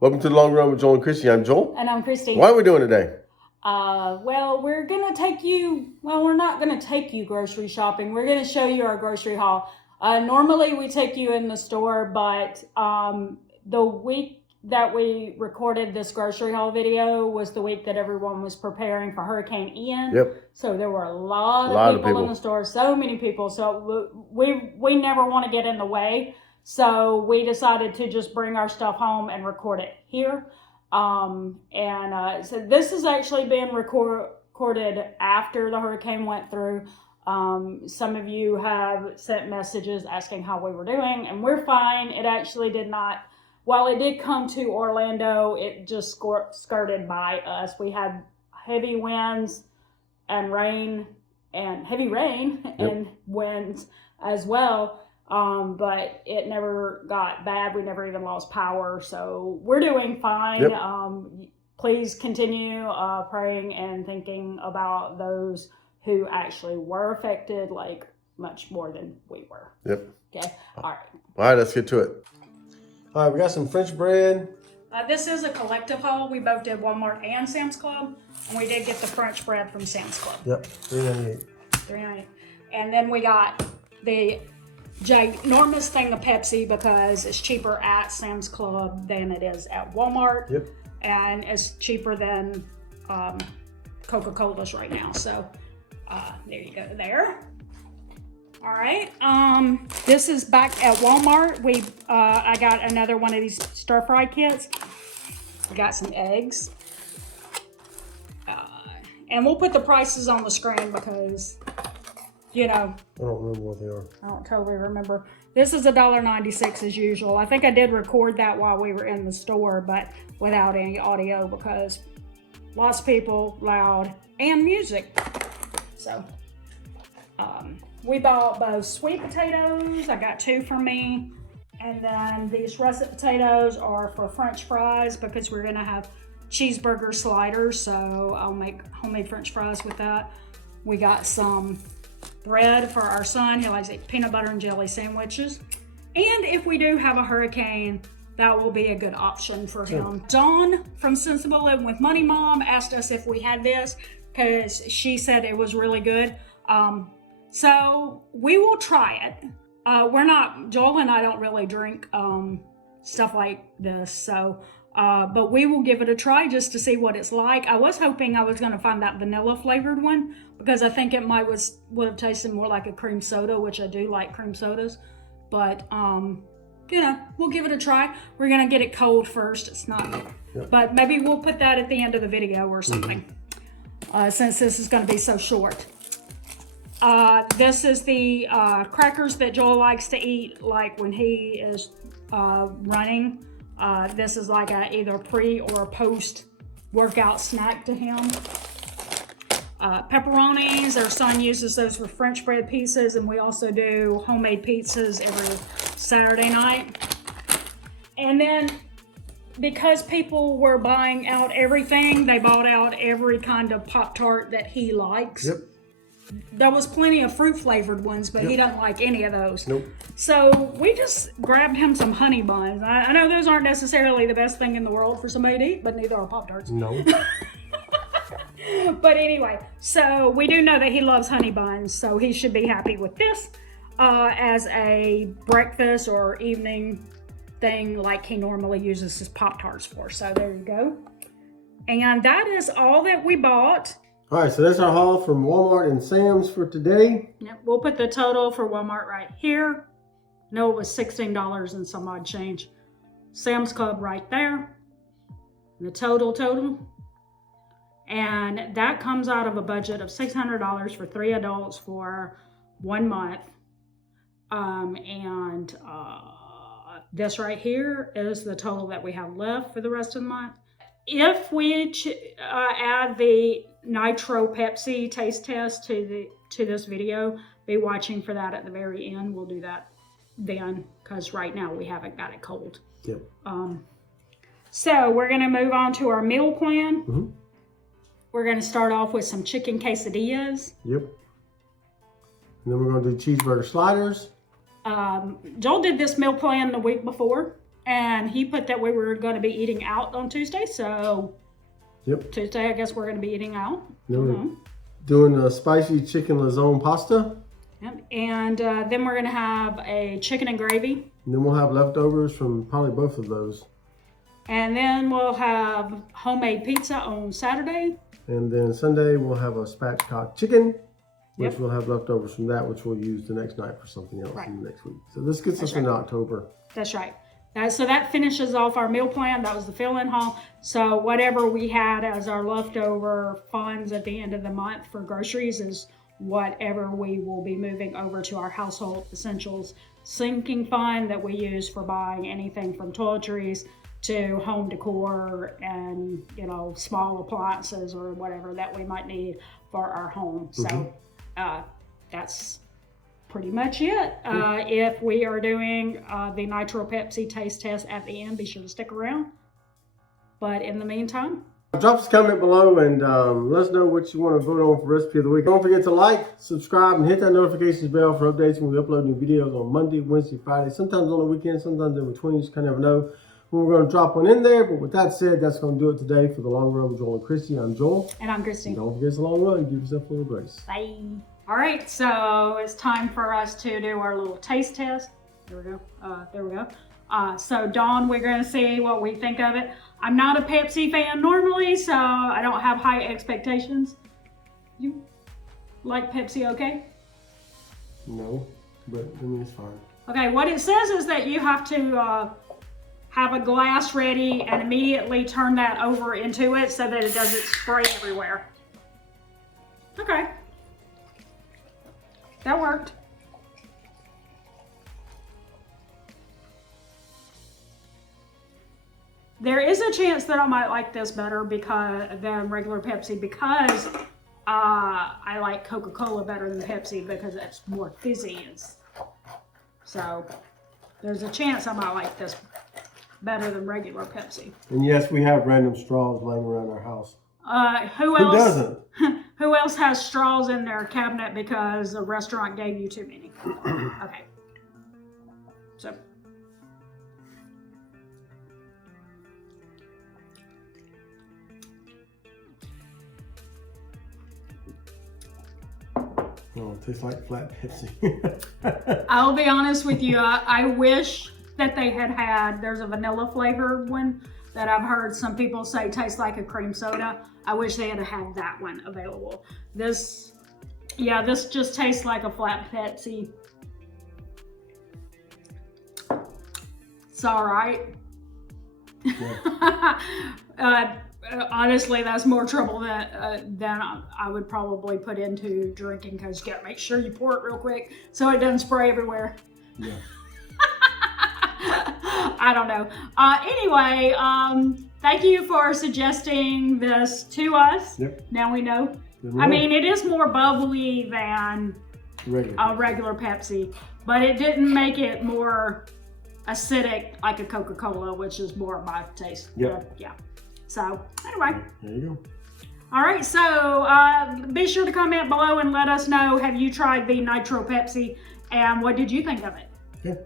Welcome to the Long Run with Joel and Christy. I'm Joel. And I'm Christy. What are we doing today? Well, we're going to take you, we're not going to take you grocery shopping. We're going to show you our grocery haul. Normally we take you in the store, but the week that we recorded this grocery haul video was the week that everyone was preparing for Hurricane Ian. Yep. So there were a lot of people in the store, so many people. So we never want to get in the way. So we decided to just bring our stuff home and record it here. So this is actually being recorded after the hurricane went through. Some of you have sent messages asking how we were doing, and we're fine. It actually did not, while it did come to Orlando, it just skirted by us. We had heavy winds and rain, and heavy rain and winds as well. But it never got bad. We never even lost power. So we're doing fine. Yep. Please continue praying and thinking about those who actually were affected, like much more than we were. Yep. Okay. All right. All right, let's get to it. All right, we got some French bread. This is a collective haul. We both did Walmart and Sam's Club. And we did get the French bread from Sam's Club. Yep, $3.98. $3.98. And then we got the ginormous thing of Pepsi because it's cheaper at Sam's Club than it is at Walmart. Yep. And it's cheaper than Coca-Cola's right now. So there you go there. All right. This is back at Walmart. I got another one of these stir fry kits. I got some eggs. And we'll put the prices on the screen because, you know, I don't remember what they are. I don't totally remember. This is $1.96 as usual. I think I did record that while we were in the store, but without any audio because lots of people, loud, and music. So, we bought both sweet potatoes. I got 2 for me. And then these russet potatoes are for French fries because we're gonna have cheeseburger sliders. So I'll make homemade French fries with that. We got some bread for our son. He likes peanut butter and jelly sandwiches. And if we do have a hurricane, that will be a good option for him. Dawn from Sensible Living with Money Mom asked us if we had this because she said it was really good. So we will try it. Joel and I don't really drink stuff like this. So, but we will give it a try just to see what it's like. I was hoping I was going to find that vanilla flavored one because I think it would have tasted more like a cream soda, which I do like cream sodas. But, you know, we'll give it a try. We're going to get it cold first. It's not, but maybe we'll put that at the end of the video or something, since this is going to be so short. This is the crackers that Joel likes to eat, like when he is running. This is like either a pre or a post workout snack to him. Pepperonis, our son uses those for French bread pizzas, and we also do homemade pizzas every Saturday night. And then because people were buying out everything, they bought out every kind of Pop-Tart that he likes. Yep. There was plenty of fruit flavored ones, but he doesn't like any of those. Nope. So we just grabbed him some honey buns. I know those aren't necessarily the best thing in the world for somebody to eat, but neither are Pop-Tarts. No. But anyway, so we do know that he loves honey buns, so he should be happy with this as a breakfast or evening thing like he normally uses his Pop-Tarts for. So there you go. And that is all that we bought. All right, so that's our haul from Walmart and Sam's for today. Yep, we'll put the total for Walmart right here. No, it was $16 and some odd change. Sam's Club right there. The total. And that comes out of a budget of $600 for 3 adults for 1 month. This right here is the total that we have left for the rest of the month. If we add the Nitro Pepsi taste test to this video, be watching for that at the very end. We'll do that then because right now we haven't got it cold. Yep. So we're going to move on to our meal plan. Mm-hmm. We're going to start off with some chicken quesadillas. Yep. And then we're going to do cheeseburger sliders. Joel did this meal plan the week before, and he put that we were going to be eating out on Tuesday. So Yep. Tuesday, I guess we're going to be eating out. Then we're doing a spicy chicken lasagne pasta. Yep. And then we're going to have a chicken and gravy. And then we'll have leftovers from probably both of those. And then we'll have homemade pizza on Saturday. And then Sunday we'll have a spatchcock chicken, which Yep. we'll have leftovers from that, which we'll use the next night for something else in the next week. So this gets us into October. That's right. So that finishes off our meal plan. That was the fill-in haul. So whatever we had as our leftover funds at the end of the month for groceries is whatever we will be moving over to our household essentials sinking fund that we use for buying anything from toiletries to home decor and, you know, small appliances or whatever that we might need for our home. So that's pretty much it. If we are doing the Nitro Pepsi taste test at the end, be sure to stick around. But in the meantime, drop us a comment below and let us know what you want to vote on for recipe of the week. Don't forget to like, subscribe, and hit that notifications bell for updates when we upload new videos on Monday, Wednesday, Friday, sometimes on the weekend, sometimes in between. You just kind of never know when we're going to drop one in there. But with that said, that's going to do it today for the Long Run with Joel and Christy. I'm Joel. and I'm Christine. Don't forget it's a long run. Give yourself a little grace. Bye. All right, so it's time for us to do our little taste test. There we go. There we go. So Dawn, we're going to see what we think of it. I'm not a Pepsi fan normally, so I don't have high expectations. You like Pepsi, okay? No, but I mean, it's fine. Okay, what it says is that you have to have a glass ready and immediately turn that over into it so that it doesn't spray everywhere. Okay. That worked. There is a chance that I might like this better than regular Pepsi because I like Coca-Cola better than Pepsi because it's more fizzy. So there's a chance I might like this better than regular Pepsi. And yes, we have random straws laying around our house. Who Who doesn't? Who else has straws in their cabinet because the restaurant gave you too many? Okay. So. Oh, it tastes like flat Pepsi. I'll be honest with you. I wish that they had, there's a vanilla flavored one that I've heard some people say tastes like a cream soda. I wish they had that one available. This just tastes like a flat Pepsi. It's all right. Yeah. Honestly, that's more trouble than I would probably put into drinking because you gotta make sure you pour it real quick so it doesn't spray everywhere. Yeah. I don't know. Anyway, thank you for suggesting this to us. Yep. Now we know. I mean, it is more bubbly than a regular Pepsi, but it didn't make it more acidic like a Coca-Cola, which is more of my taste. Yep. Yeah. So, anyway. There you go. All right, so be sure to comment below and let us know, have you tried the Nitro Pepsi and what did you think of it? Okay.